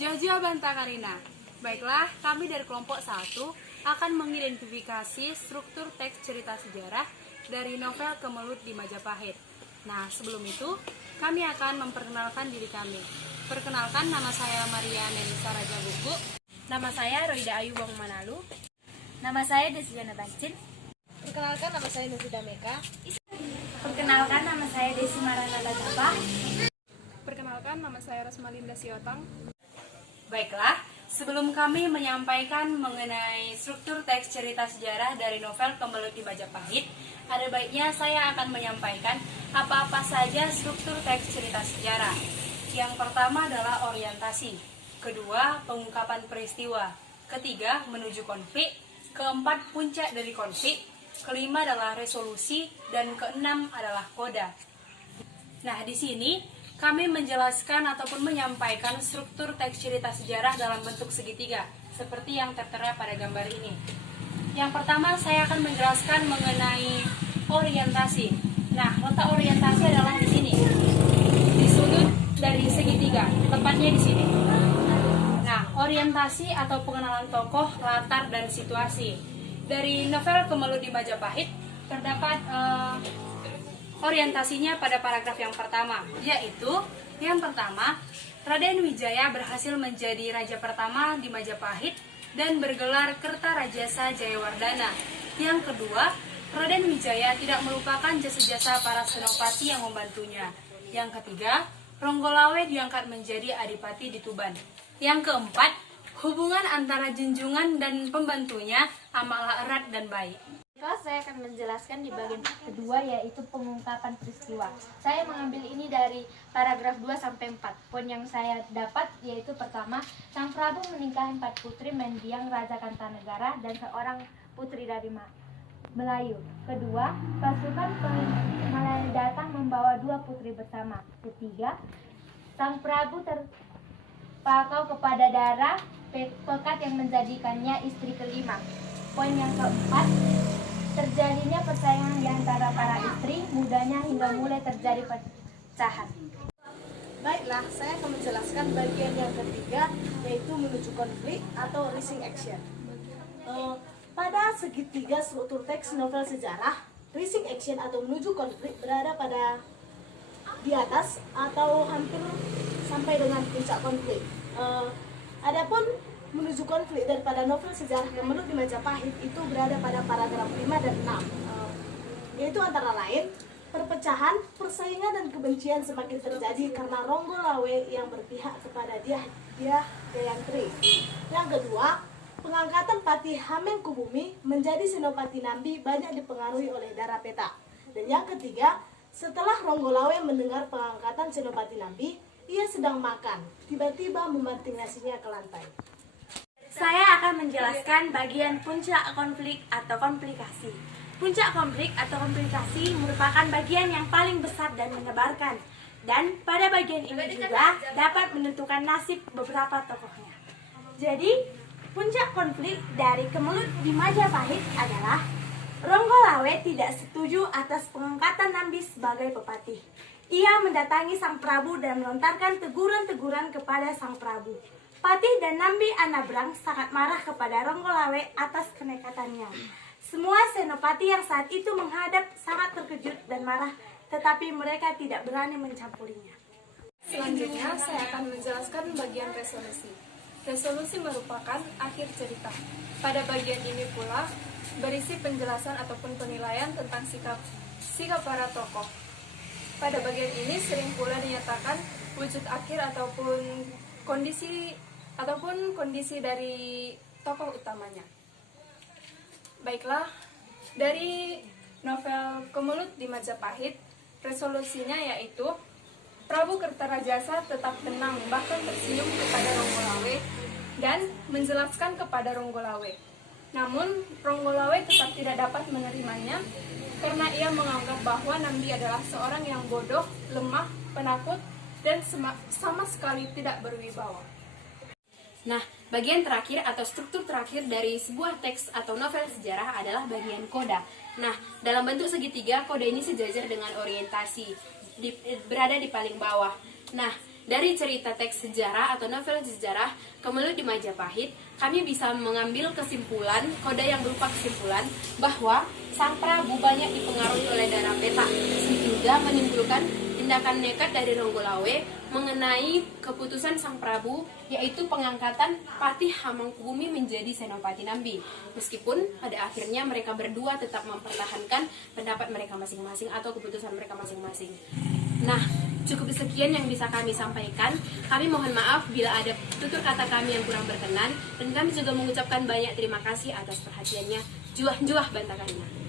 Jojo Banta Karina. Baiklah, kami dari kelompok 1 akan mengidentifikasi struktur teks cerita sejarah dari novel Kemelut di Majapahit. Nah, sebelum itu, kami akan memperkenalkan diri kami. Perkenalkan, nama saya Maria Melisa Raja Buku. Nama saya Roida Ayu Bang Manalu. Nama saya Desiana Bancin. Perkenalkan, nama saya Nufida Meka. Perkenalkan, nama saya Desi Maranata Japa. Perkenalkan, nama saya Rosmalinda Siotang. Baiklah, sebelum kami menyampaikan mengenai struktur teks cerita sejarah dari novel Kemelut di Majapahit, ada baiknya saya akan menyampaikan apa-apa saja struktur teks cerita sejarah. Yang pertama adalah orientasi, kedua pengungkapan peristiwa, ketiga menuju konflik, keempat puncak dari konflik, kelima adalah resolusi, dan keenam adalah koda. Nah, di sini kami menjelaskan ataupun menyampaikan struktur teks cerita sejarah dalam bentuk segitiga, seperti yang tertera pada gambar ini. Yang pertama, saya akan menjelaskan mengenai orientasi. Nah, letak orientasi adalah di sini, di sudut dari segitiga, tepatnya di sini. Nah, orientasi atau pengenalan tokoh, latar, dan situasi. Dari novel Kemelut di Majapahit, terdapat orientasinya pada paragraf yang pertama, yaitu yang pertama, Raden Wijaya berhasil menjadi raja pertama di Majapahit dan bergelar Kertarajasa Jayawardana. Yang kedua, Raden Wijaya tidak melupakan jasa-jasa para senopati yang membantunya. Yang ketiga, Ronggolawe diangkat menjadi adipati di Tuban. Yang keempat, hubungan antara junjungan dan pembantunya amatlah erat dan baik. Saya akan menjelaskan di bagian kedua, yaitu pengungkapan peristiwa. Saya mengambil ini dari paragraf 2 sampai 4. Poin yang saya dapat yaitu pertama, Sang Prabu menikahi 4 putri mendiang Raja Kartanegara dan seorang putri dari Melayu. Kedua, pasukan Melayu datang membawa 2 putri bersama. Ketiga, Sang Prabu terpakau kepada Dara, pekat yang menjadikannya istri kelima. Poin yang keempat, terjadinya persaingan di antara para istri, mudanya hingga mulai terjadi perpecahan. Baiklah, saya akan menjelaskan bagian yang ketiga, yaitu menuju konflik atau rising action. Pada segitiga struktur teks novel sejarah, rising action atau menuju konflik berada pada di atas atau hampir sampai dengan puncak konflik. Adapun menuju konflik daripada novel sejarah Kemelut di Majapahit itu berada pada paragraf 5 dan 6, yaitu antara lain perpecahan, persaingan, dan kebencian semakin terjadi karena Ronggolawe yang berpihak kepada Dyah Jayantri. Yang kedua, pengangkatan Patih Hamengkubumi menjadi Senopati Nambi banyak dipengaruhi oleh Darapeta. Dan yang ketiga, setelah Ronggolawe mendengar pengangkatan Senopati Nambi, ia sedang makan, tiba-tiba membanting nasinya ke lantai. Saya akan menjelaskan bagian puncak konflik atau komplikasi. Puncak konflik atau komplikasi merupakan bagian yang paling besar dan menyebalkan. Dan pada bagian ini juga dapat menentukan nasib beberapa tokohnya. Jadi, puncak konflik dari Kemelut di Majapahit adalah Ronggolawe tidak setuju atas pengangkatan Nambi sebagai pepatih. Ia mendatangi Sang Prabu dan melontarkan teguran-teguran kepada Sang Prabu. Patih dan Nambi Anabrang sangat marah kepada Ronggolawe atas kenekatannya. Semua senopati yang saat itu menghadap sangat terkejut dan marah, tetapi mereka tidak berani mencampurinya. Selanjutnya, saya akan menjelaskan bagian resolusi. Resolusi merupakan akhir cerita. Pada bagian ini pula berisi penjelasan ataupun penilaian tentang sikap para tokoh. Pada bagian ini sering pula dinyatakan wujud akhir ataupun kondisi dari tokoh utamanya. Baiklah, dari novel Kemelut di Majapahit, resolusinya yaitu Prabu Kertarajasa tetap tenang, bahkan tersenyum kepada Ronggolawe dan menjelaskan kepada Ronggolawe. Namun, Ronggolawe tetap tidak dapat menerimanya karena ia menganggap bahwa Nambi adalah seorang yang bodoh, lemah, penakut, dan sama sekali tidak berwibawa. Nah, bagian terakhir atau struktur terakhir dari sebuah teks atau novel sejarah adalah bagian koda. Nah, dalam bentuk segitiga, koda ini sejajar dengan orientasi, berada di paling bawah. Nah, Dari cerita teks sejarah atau novel sejarah Kemelut di Majapahit, kami bisa mengambil kesimpulan, kode yang berupa kesimpulan bahwa Sang Prabu banyak dipengaruhi oleh Dara Peta, sehingga menimbulkan tindakan nekat dari Ronggolawe mengenai keputusan Sang Prabu, yaitu pengangkatan Patih Hamengkubumi menjadi Senopati Nambi. Meskipun pada akhirnya mereka berdua tetap mempertahankan pendapat mereka masing-masing atau keputusan mereka masing-masing. Nah, cukup sekian yang bisa kami sampaikan. Kami mohon maaf bila ada tutur kata kami yang kurang berkenan, dan kami juga mengucapkan banyak terima kasih atas perhatiannya. Juah-juah bantakannya.